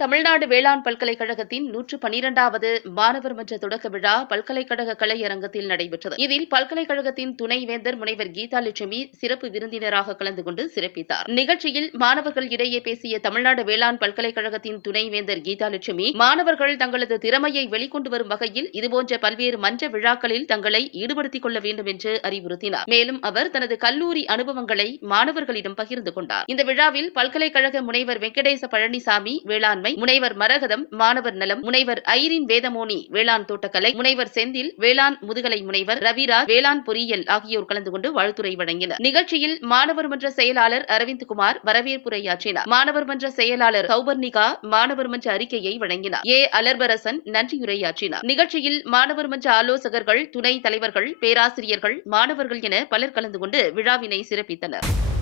தமிழ்நாடு வேளாண் பல்கலைக்கழகத்தின் நூற்று பனிரெண்டாவது மாணவர் மன்ற தொடக்க விழா பல்கலைக்கழக கலையரங்கத்தில் நடைபெற்றது. இதில் பல்கலைக்கழகத்தின் துணைவேந்தர் முனைவர் கீதா லட்சுமி சிறப்பு விருந்தினராக கலந்து கொண்டு சிறப்பித்தார். நிகழ்ச்சியில் மாணவர்கள் இடையே பேசிய தமிழ்நாடு வேளாண் பல்கலைக்கழகத்தின் துணைவேந்தர் கீதா லட்சுமி மாணவர்கள் தங்களது திறமையை வெளிக்கொண்டு வரும் வகையில் இதுபோன்ற பல்வேறு மன்ற விழாக்களில் தங்களை ஈடுபடுத்திக் கொள்ள வேண்டும் என்று அறிவுறுத்தினார். மேலும் அவர் தனது கல்லூரி அனுபவங்களை மாணவர்களிடம் பகிர்ந்து கொண்டார். இந்த விழாவில் பல்கலைக்கழக முனைவர் வெங்கடேச பழனிசாமி வேளாண்மை முனைவர் மரகதம் மாணவர் நலம் முனைவர் ஐரின் வேதமோனி வேளாண் தோட்டக்கலை முனைவர் செந்தில் வேளாண் முதுகலை முனைவர் ரவிரா வேளாண் பொறியியல் ஆகியோர் கலந்து கொண்டு வாழ்த்துரை வழங்கினர். நிகழ்ச்சியில் மாணவர் மன்ற செயலாளர் அரவிந்த்குமார் வரவேற்புரையாற்றினார் மாணவர் மன்ற செயலாளர் சௌபர்ணிகா மாணவர் மன்ற அறிக்கையை வழங்கினார். ஏ. அலர்பரசன் நன்றியுரையாற்றினார். நிகழ்ச்சியில் மாணவர் மன்ற ஆலோசகர்கள் துணை தலைவர்கள் பேராசிரியர்கள் மாணவர்கள் என பலர் கலந்து கொண்டு விழாவினை சிறப்பித்தனர்.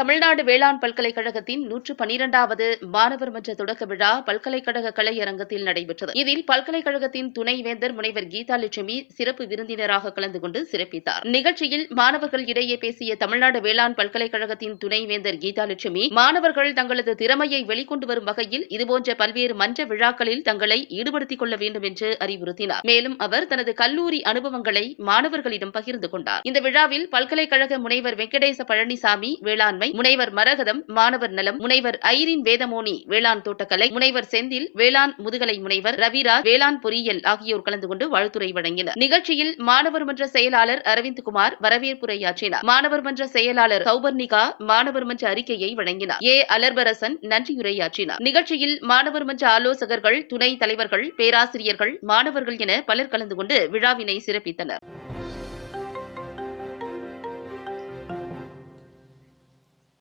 தமிழ்நாடு வேளாண் பல்கலைக்கழகத்தின் நூற்று பனிரெண்டாவது மாணவர் மன்ற தொடக்க விழா பல்கலைக்கழக கலையரங்கத்தில் நடைபெற்றது. இதில் பல்கலைக்கழகத்தின் துணைவேந்தர் முனைவர் கீதா லட்சுமி சிறப்பு விருந்தினராக கலந்து கொண்டு சிறப்பித்தார். நிகழ்ச்சியில் மாணவர்கள் இடையே பேசிய தமிழ்நாடு வேளாண் பல்கலைக்கழகத்தின் துணைவேந்தர் கீதா லட்சுமி மாணவர்கள் தங்களது திறமையை வெளிக்கொண்டு வரும் வகையில் இதுபோன்ற பல்வேறு மன்ற விழாக்களில் தங்களை ஈடுபடுத்திக் கொள்ள வேண்டும் என்று அறிவுறுத்தினார். மேலும் அவர் தனது கல்லூரி அனுபவங்களை மாணவர்களிடம் பகிர்ந்து கொண்டார். இந்த விழாவில் பல்கலைக்கழக முனைவர் வெங்கடேச பழனிசாமி வேளாண்மை முனைவர் மரகதம் மாணவர் நலம் முனைவர் ஐரின் வேதமோனி வேளாண் தோட்டக்கலை முனைவர் செந்தில் வேளாண் முதுகலை முனைவர் ரவிரா வேளாண் பொறியியல் ஆகியோர் கலந்து கொண்டு வாழ்த்துரை வழங்கினர். நிகழ்ச்சியில் மாணவர் மன்ற செயலாளர் அரவிந்த்குமார் வரவேற்புரையாற்றினார் மாணவர் மன்ற செயலாளர் சௌபர்ணிகா மாணவர் மன்ற அறிக்கையை வழங்கினார். ஏ. அலர்பரசன் நன்றியுரையாற்றினார். நிகழ்ச்சியில் மாணவர் மன்ற ஆலோசகர்கள் துணை தலைவர்கள் பேராசிரியர்கள் மாணவர்கள் என பலர் கலந்து கொண்டு விழாவினை சிறப்பித்தனர்.